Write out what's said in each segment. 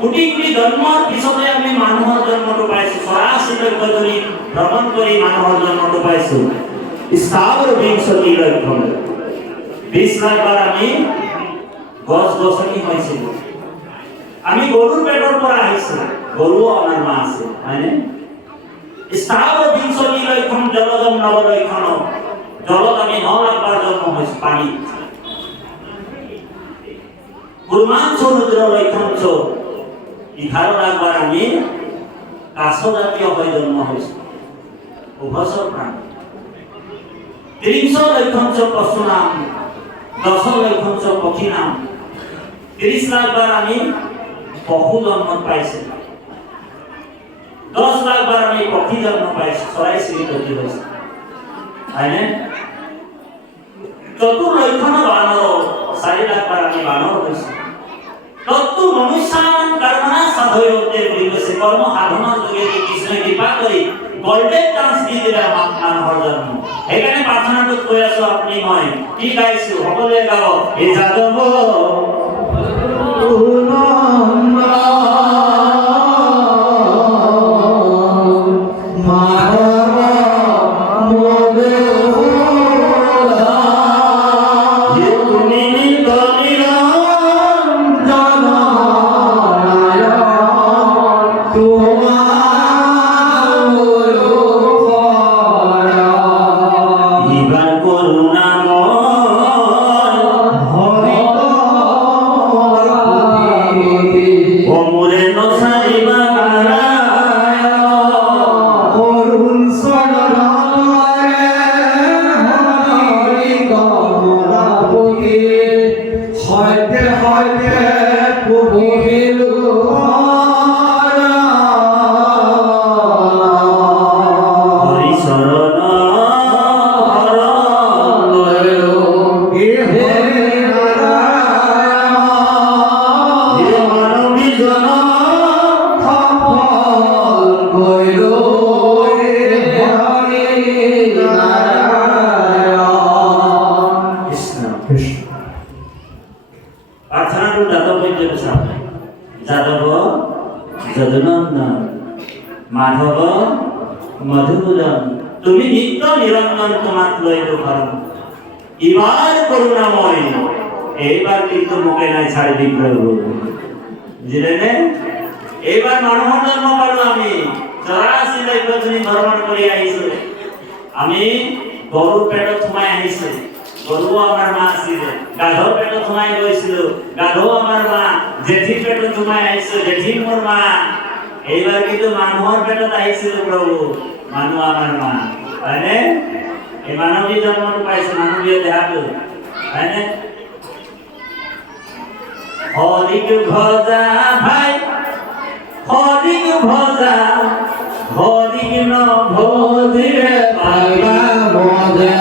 কোটি কোটি জন্মৰ পিছতে আমি মানুহৰ জন্মটো পাইছো, 84 লক্ষ ধৰি ভ্ৰমণ কৰি মানুহৰ জন্মটো পাইছো। স্থাৱৰ বিংশতি লক্ষণ 20 লাখ বাৰ আমি গছ গছনি হৈছিল, আমি গৰুৰ পেটৰ পৰা আহিছো, গৰুও আমাৰ মা আছে, হয়নে? স্থাৱৰ বিংশতি লক্ষণ জলজম নৱ লক্ষণ, জলত আমি 9 লাখ বাৰ জন্ম হৈছো, পানী। কুৰ্মাঞ্চ ৰুদ্ৰ লক্ষণ 11 লাখ বাৰ আমি কাছ জাতীয় হৈ জন্ম হৈছো, উভচৰ প্ৰাণ। 30 লক্ষণ পশু নাম, 10 লক্ষণ পক্ষী নাম, 30 লাখ বাৰ আমি পশু জন্ম পাইছো, 10 লাখ বাৰ আমি পক্ষী জন্ম পাইছো, চৰাই চিৰিকটি হৈছে, হয়নে? 4 লক্ষণ বানৰ, 4 লাখ বাৰ আমি বানৰ হৈছো। তত্ত্ব মনুষ্যানাম কৰ্মণা সাধয়তে বুলি কৈছে, কৰ্ম সাধনাৰ যোগেদি কৃষ্ণই কৃপা কৰি গোল্ডেন চান্স দি দিলে মানুহৰ জন্ম। সেইকাৰণে প্ৰাৰ্থনাটোত কৈ আছো, আপুনি মই কি গাইছো, সকলোৱে গাব, হে যাদৱ যাদৱ যদুনন্দন মাধৱ মধুসূদন, তুমি নিত্য নিৰঞ্জন, তোমাক লৈতো ঘৰম, ইবাৰ কৰুণাময়, এইবাৰ কিন্তু মুখে নাই ছাড়ি দি প্ৰভু, বুঝলেন? এইবাৰ মানুহৰ জন্ম পালো আমি, 84 লক্ষ ধৰি ভ্ৰমণ কৰি আহিছো, আমি গৰুৰ পেটত সোমাই আহিছো, গৰু আমাৰ মা ছিল, গাধৰ পেটত সোমাই গৈছিলো, গাধও আমাৰ মা, জেঠিৰ পেটত সোমাই আহিছো, জেঠি মোৰ মা। এইবাৰ কিন্তু মানুহৰ পেটত আহিছিল প্ৰভু, মানুহ আমাৰ মা, হয়নে? এই মানৱী জন্মটো পাইছো, মানৱীয় দেহাটো, হয়নে? হৰিক ভজা ভাই, হৰিক ভজা, হৰিক নভজিলে পাইবা মজা,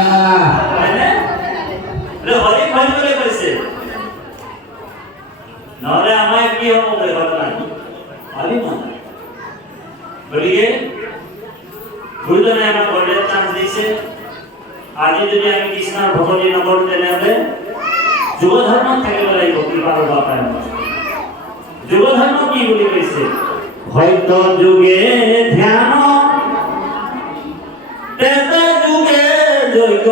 হৰিক ভজলে কৈছে, নহলে আমাৰ কি হ'ব হৰি মজা। গতিকে গুৰুজনে আমাক গোল্ডেন চান্স দিছে। আজি যদি আমি কৃষ্ণৰ ভক্তি নকৰো, তেনেহলে যুগ ধৰ্মত থাকিব লাগিব, কৃপা পাব পাৰে। যুগ ধৰ্ম কি বুলি কৈছে? হয়তো যুগে ধ্যান, তেতা যুগে যজ্ঞ,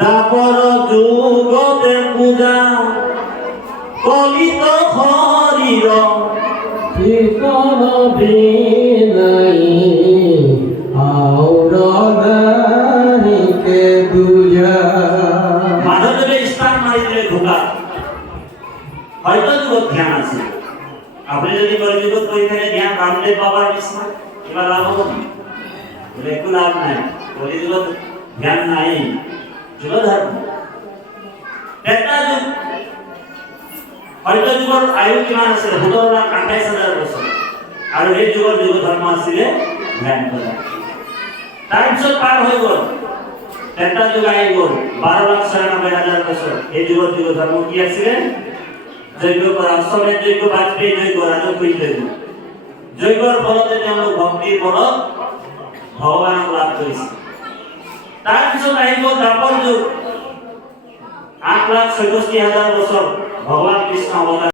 দাপর যুগতে পূজা, কলিত হরির কীর্তন বিনাই, আউরকে দুজা। মাধবদেবে স্থান মারি দিলে ধোকা। হয়তো যুগত ধ্যান আছে, আপনি যদি কলিযুগত করে থাকে ধ্যান, রামদেব বাবার কৃষ্ণ, এবার লাভ হবো না, একটু লাভ নাই। কলিযুগত ধ্যান নাই, যুগ ধর্ম। এটা যুগ, হয়তো যুগৰ আয়ু কিমান আছে? 17,28,000 বছৰ, আৰু এই যুগৰ যুগ ধৰ্ম আছিলে ধ্যান কৰা। তাৰপিছত পাৰ হৈ গ'ল, এটা যুগ আহি গ'ল 12,96,000 বছৰ। এই যুগৰ যুগ ধৰ্ম কি আছিলে? যজ্ঞ কৰা, অশ্বমেধ যজ্ঞ, বাজপেয়ী যজ্ঞ, ৰাজকুমাৰী যজ্ঞ। যজ্ঞৰ ফলতে তেওঁলোক ভক্তিৰ বলত ভগৱানক লাভ কৰিছে। তাৰপিছত আহি গ'ল দ্বাপৰ যুগ, 8,64,000 বছৰ ভগৱান কৃষ্ণ অৱতাৰ।